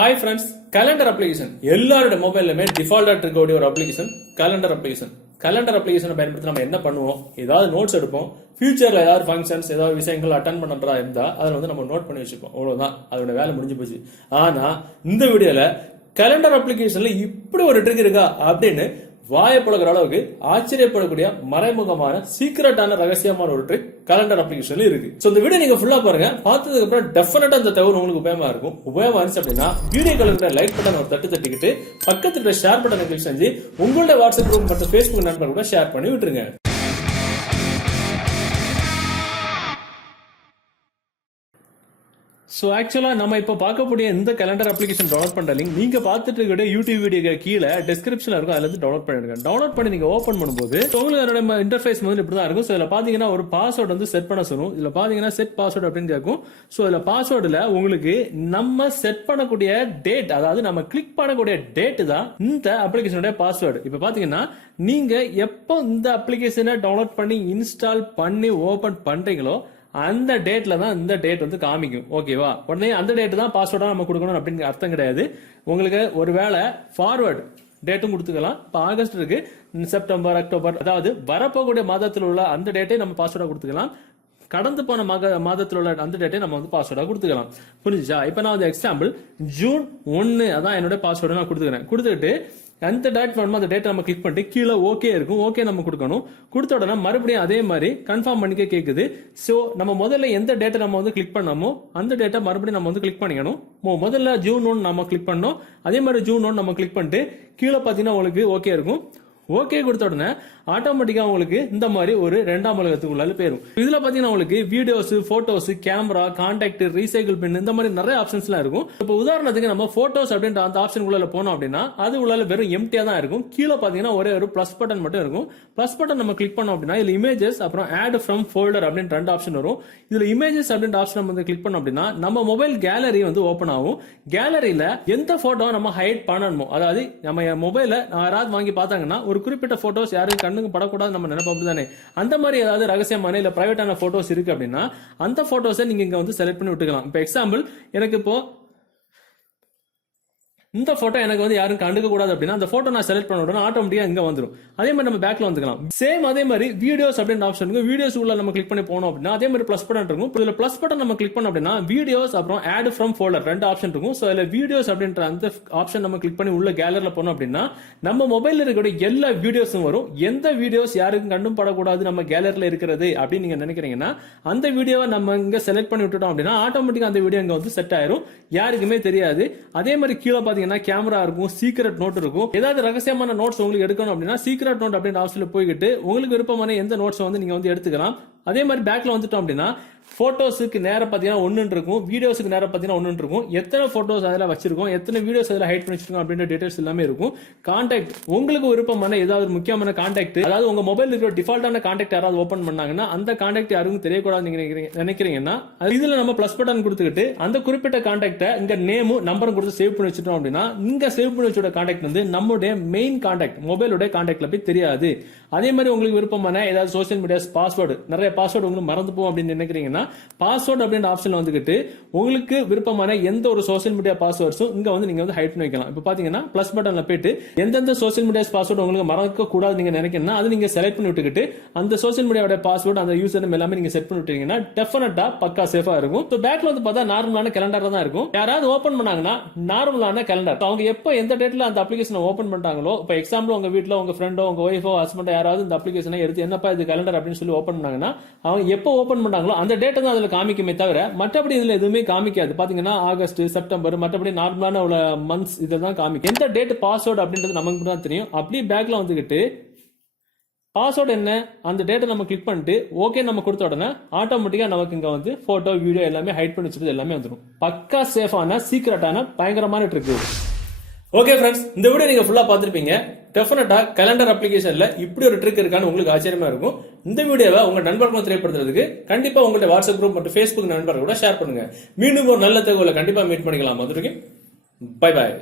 Hi friends, calendar application. எல்லாரோட மொபைல்லுமே டிஃபால்ட்டா இருக்கக்கூடிய ஒரு application calendar application. calendar application பயன்படுத்தி நம்ம என்ன பண்ணுவோம்? ஏதாவது நோட்ஸ் எடுப்போம். ஃபியூச்சர்ல ஏதாவது ஃபங்க்ஷன்ஸ் ஏதாவது விஷயங்கள் அட்டெண்ட் பண்றதா இருந்தா அதுல வந்து நம்ம நோட் பண்ணி வச்சுப்போம். அவ்வளவுதான், அதோட வேலை முடிஞ்சு போச்சு. ஆனா இந்த வீடியோல calendar applicationல இப்படி ஒரு ட்ரிக் இருக்கா அப்படின்னு வாயப்பழகிற அளவுக்கு ஆச்சரியப்படக்கூடிய மறைமுகமான சீக்கிரட்டான ரகசியமான ஒரு ட்ரிக் கேலண்டர் அப்ளிகேஷன்ல இருக்கு. சோ இந்த வீடியோ நீங்க ஃபுல்லா பாருங்க. பார்த்ததுக்கு அப்புறம் டெஃபினட்டா இந்த தகவல் உங்களுக்கு உபயோகமா இருக்கும். உபயோகமா இருந்துச்சு அப்படின்னா வீடியோ கலெக்டர் லைக் பட்டன் ஒரு தட்டிக்கிட்டு பக்கத்துல ஷேர் பட்டனை கிளிக் செஞ்சு உங்களுடைய வாட்ஸ்அப் குரூப் மற்றும் ஃபேஸ்புக் நண்பர் கூட ஷேர் பண்ணி விட்டுருங்க. ஸோ ஆக்சுவலாக நம்ம இப்போ பார்க்கக்கூடிய இந்த கேலண்டர் அப்ளிகேஷன் டவுன்லோட் பண்ணுற லிங்க் நீங்கள் பார்த்துட்டு இருக்க யூடியூப் வீடியோ கீழே டிஸ்கிரிப்ஷனில் இருக்கும். அதில் டவுன்லோட் பண்ணிடுங்க. டவுன்லோட் பண்ணி நீங்கள் ஓப்பன் பண்ணும்போது உங்களுக்கு அதோட இன்டர்ஃபேஸ் வந்து இப்படி தான் இருக்கும். ஸோ இதில் பார்த்தீங்கன்னா ஒரு பாஸ்வேர்டு வந்து செட் பண்ண சொல்லும். இதில் பார்த்தீங்கன்னா செட் பாஸ்வேர்டு அப்படின்னு கேட்கும். ஸோ இதில் பாஸ்வேர்டில் உங்களுக்கு நம்ம செட் பண்ணக்கூடிய டேட், அதாவது நம்ம கிளிக் பண்ணக்கூடிய டேட் தான் இந்த அப்ளிகேஷனுடைய பாஸ்வேர்டு. இப்போ பார்த்தீங்கன்னா நீங்க எப்போ இந்த அப்ளிகேஷனை டவுன்லோட் பண்ணி இன்ஸ்டால் பண்ணி ஓபன் பண்றீங்களோ அந்த டேட்ல தான் இந்த டேட் வந்து காமிக்கும். ஓகேவா? உடனே அந்த டேட் தான் பாஸ்வேர்டா நம்ம கொடுக்கணும் அப்படின்னு அர்த்தம் கிடையாது. உங்களுக்கு ஒருவேளை ஃபார்வர்ட் டேட்டும் கொடுத்துக்கலாம். இப்போ ஆகஸ்ட் இருக்கு, செப்டம்பர், அக்டோபர், அதாவது வரப்போக்கூடிய மாதத்தில் உள்ள அந்த டேட்டை நம்ம பாஸ்வேர்டா கொடுத்துக்கலாம். கடந்து போன மாதத்தில் உள்ள அந்த டேட்டை நம்ம வந்து பாஸ்வேர்டா கொடுத்துக்கலாம். புரிஞ்சுச்சா? இப்ப நான் வந்து எக்ஸாம்பிள் ஜூன் 1 அதான் என்னோட பாஸ்வேர்டு நான் கொடுத்துக்கிறேன். கொடுத்துட்டு அந்த டேட் வேணுமோ அந்த டேட் நம்ம கிளிக் பண்ணிட்டு கீழே ஓகே இருக்கும். ஓகே நம்ம கொடுக்கணும். கொடுத்த உடனே மறுபடியும் அதே மாதிரி கன்ஃபார்ம் பண்ணிக்க கேக்குது. சோ நம்ம முதல்ல எந்த டேட்டை நம்ம வந்து கிளிக் பண்ணாமோ அந்த டேட்டை மறுபடியும் நம்ம வந்து கிளிக் பண்ணிக்கணும். முதல்ல ஜூன் 1 நம்ம கிளிக் பண்ணோம். அதே மாதிரி ஜூன் 1 நம்ம கிளிக் பண்ணிட்டு கீழே பாத்தீங்கன்னா உங்களுக்கு ஓகே இருக்கும். ஓகே கொடுத்த உடனே ஆட்டோமேட்டிக்கா உங்களுக்கு இந்த மாதிரி ஒரு 2ஆம் உலகத்துக்குள்ள போயிடும். இதுல பாத்தீங்கன்னா உங்களுக்கு videos, photos, camera, contact, recycle bin, இந்த மாதிரி நிறைய ஆப்ஷன்ஸ் எல்லாம் இருக்கும். இப்போ உதாரணத்துக்கு நம்ம போட்டோஸ் அப்படின்ற அந்த ஆப்ஷன் உள்ள போனோம் அப்படின்னா அது உள்ள வெறும் எம்டியா தான் இருக்கும். கீழே பாத்தீங்கன்னா ஒரே ஒரு பிளஸ் பட்டன் மட்டும் இருக்கும். பிளஸ் பட்டன் நம்ம கிளிக் பண்ணோம் அப்படின்னா இதுல இமேஜஸ் அப்புறம் ஆட் ஃப்ரம் ஃபோல்டர் அப்படின்னு 2 ஆப்ஷன் வரும். இதுல இமேஜஸ் அப்படின்ற ஆப்ஷன் நம்ம வந்து கிளிக் பண்ணோம் அப்படின்னா நம்ம மொபைல் கேலரி வந்து ஓபன் ஆகும். கேலரியில எந்த போட்டோ நம்ம ஹைட் பண்ணணுமோ, அதாவது நம்ம மொபைல யாராவது வாங்கி பார்த்தாங்கன்னா ஒரு குறிப்பிட்ட போட்டோஸ் யாரும் கண்ணுக்கு படக்கூடாது நம்ம நினைப்போம் தானே. அந்த மாதிரி ஏதாவது ரகசியமான இல்ல பிரைவேட்டான போட்டோஸ் இருக்கு அப்படின்னா அந்த போட்டோஸை நீங்க இங்க வந்து செலக்ட் பண்ணி விட்டுக்கலாம். இப்போ எக்ஸாம்பிள் எனக்கு இப்போ இந்த போட்டோ எனக்கு வந்து யாரும் கண்டுக்க கூடாது அப்படின்னா அந்த போட்டோ நான் செலக்ட் பண்ண உடனே ஆட்டோமேட்டிக்கா இங்க வந்துடும். அதே மாதிரி நம்ம பேக்ல வந்துக்கலாம். சேம் அதே மாதிரி வீடியோஸ் அப்படின்ற ஆப்ஷன் இருக்கு. வீடியோஸ் உள்ள நம்ம கிளிக் பண்ணி போனோம் அப்படின்னா அதே மாதிரி பிளஸ் பட்டன் இருக்கும். இதுல பிளஸ் பட்டன் நம்ம கிளிக் பண்ணோம் அப்படின்னா வீடியோஸ் அப்புறம் ஆட் ஃப்ரம் ஃபோல்டர் 2 ஆப்ஷன் இருக்கும். சோ இதுல வீடியோஸ் அப்படின்ற அந்த ஆப்ஷன் நம்ம கிளிக் பண்ணி உள்ள கேலரியில போனோம் அப்படின்னா நம்ம மொபைல்ல இருக்கக்கூடிய எல்லா வீடியோஸும் வரும். எந்த வீடியோஸ் யாருக்கும் கண்டும் படக்கூடாது நம்ம கேலரியில இருக்கிறது அப்படின்னு நீங்க நினைக்கிறீங்கன்னா அந்த வீடியோவை நம்ம இங்க செலக்ட் பண்ணி விட்டுட்டோம் அப்படின்னா ஆட்டோமேட்டிக்கா அந்த வீடியோ இங்க வந்து செட் ஆயிரும். யாருக்குமே தெரியாது. அதே மாதிரி கீழே பாத்தீங்கன்னா கேமரா இருக்கும், சீக்ரெட் நோட் இருக்கும். ஏதாவது ரகசியமான நோட்ஸ் உங்களுக்கு எடுக்கணும் அப்படின்னா சீக்ரெட் நோட் அப்படின்னு ஆப்ஷன்ல போய்கிட்டு உங்களுக்கு விருப்பமான எந்த நோட்ஸ் வந்து நீங்க வந்து எடுத்துக்கலாம். அதே மாதிரி பேக்ல வந்துட்டோம் அப்படின்னா போட்டோஸுக்கு நேரம் பாத்தீங்கன்னா 1 இருக்கும், வீடியோஸுக்கு நேரம் பாத்தீங்கன்னா 1 இருக்கும். எத்தனை போட்டோஸ் அதில் வச்சிருக்கோம், எத்தனை வீடியோஸ் அதில் ஹைட் பண்ணி வச்சிருக்கோம் அப்படின்ற டீடைல்ஸ் எல்லாமே இருக்கும். கான்டாக்ட், உங்களுக்கு விருப்பமான ஏதாவது முக்கியமான கான்டாக்ட், அதாவது உங்க மொபைல் இருக்கிற டிஃபால்ட்டான கான்டாக்ட் யாராவது ஓபன் பண்ணாங்கன்னா அந்த கான்டாக்ட் யாருக்கும் தெரியக்கூடாது நீங்க நினைக்கிறீங்கன்னா இதுல நம்ம பிளஸ் பட்டன் கொடுத்துக்கிட்டு அந்த குறிப்பிட்ட கான்டாக்ட இங்க நேமும் நம்பரும் கொடுத்து சேவ் பண்ணி வச்சிட்டோம் அப்படின்னா இங்க சேவ் பண்ணி வச்சோட கான்டாக்ட் வந்து நம்மளுடைய மெயின் கான்டாக்ட் மொபைலோட கான்டாக்ட்ல போய் தெரியாது. அதே மாதிரி உங்களுக்கு விருப்பமான ஏதாவது சோசியல் மீடியாஸ் பாஸ்வேர்டு, நிறைய பாஸ்வேர்டு உங்களுக்கு மறந்து போகும் அப்படின்னு நினைக்கிறீங்கன்னா பாஸ்வேர்ட் அப்படின்ற ஆப்ஷன்ல வந்துகிட்டு உங்களுக்கு விருப்பமான எந்த ஒரு சோசியல் மீடியா பாஸ்வேர்ட்ஸும் இங்க வந்து நீங்க வந்து ஹைட் பண்ணி வைக்கலாம். இப்போ பாத்தீங்கன்னா பிளஸ் பட்டன்ல போயிட்டு எந்தெந்த சோசியல் மீடியா பாஸ்வேர்டு உங்களுக்கு மறக்க கூடாது நீங்க நினைக்கிறீங்கன்னா அது நீங்க செலக்ட் பண்ணி விட்டுக்கிட்டு அந்த சோசியல் மீடியாவோட பாஸ்வேர்டு அந்த யூசர் நேம் எல்லாமே நீங்க செட் பண்ணி விட்டீங்கன்னா டெஃபினட்டா பக்கா சேஃபா இருக்கும். ஸோ பேக்ல வந்து பார்த்தா நார்மலான கேலண்டர் தான் இருக்கும். யாராவது ஓபன் பண்ணாங்கன்னா நார்மலான கேலண்டர் அவங்க எப்போ எந்த டேட்ல அந்த அப்ளிகேஷனை ஓபன் பண்றாங்களோ, இப்போ எக்ஸாம்பிள் உங்க வீட்டுல உங்க ஃப்ரெண்டோ உங்க ஒய்ஃபோ ஹஸ்பண்டோ யாராவது இந்த அப்ளிகேஷனை எடுத்து என்னப்பா இது கேலண்டர் அப்படின்னு சொல்லி ஓபன் பண்ணாங்கன்னா அவங்க எப்போ ஓபன் பண்ணாங்களோ அந்த டேட்டை தான் அதுல காமிக்குமே தவிர மற்றபடி இதுல எதுவுமே காமிக்காது. பாத்தீங்கன்னா ஆகஸ்ட், செப்டம்பர், மற்றபடி நார்மலான உள்ள மந்த்ஸ் இதெல்லாம் காமிக்கும். எந்த டேட் பாஸ்வேர்டு அப்படின்றது நமக்கு தான் தெரியும். அப்படியே பேக்ல வந்துகிட்டு பாஸ்வேர்டு என்ன அந்த டேட்டை நம்ம கிளிக் பண்ணிட்டு ஓகே நம்ம கொடுத்த உடனே ஆட்டோமேட்டிக்கா நமக்கு இங்க வந்து போட்டோ, வீடியோ எல்லாமே ஹைட் பண்ணி வச்சிருது எல்லாமே வந்துடும். பக்கா சேஃபான சீக்ரெட்டான பயங்கரமான ட்ரிக். ஓகே ஃப்ரெண்ட்ஸ், இந்த வீடியோ நீங்க ஃபுல்லா பார்த்திருப்பீங்க. டெஃபினட்டா கேலண்டர் அப்ளிகேஷன்ல இப்படி ஒரு ட்ரிக் இருக்கான்னு உங்களுக்கு ஆச்சரியமா இருக்கும். இந்த வீடியோவை உங்க நண்பர்களும் தெரியப்படுத்துறதுக்கு கண்டிப்பா உங்களுடைய வாட்ஸ்அப் குரூப் மற்றும் ஃபேஸ்புக் நண்பர்கள் கூட ஷேர் பண்ணுங்க. மீண்டும் ஒரு நல்ல தகவலை கண்டிப்பா மீட் பண்ணிக்கலாம். வந்துருக்கு. Bye bye.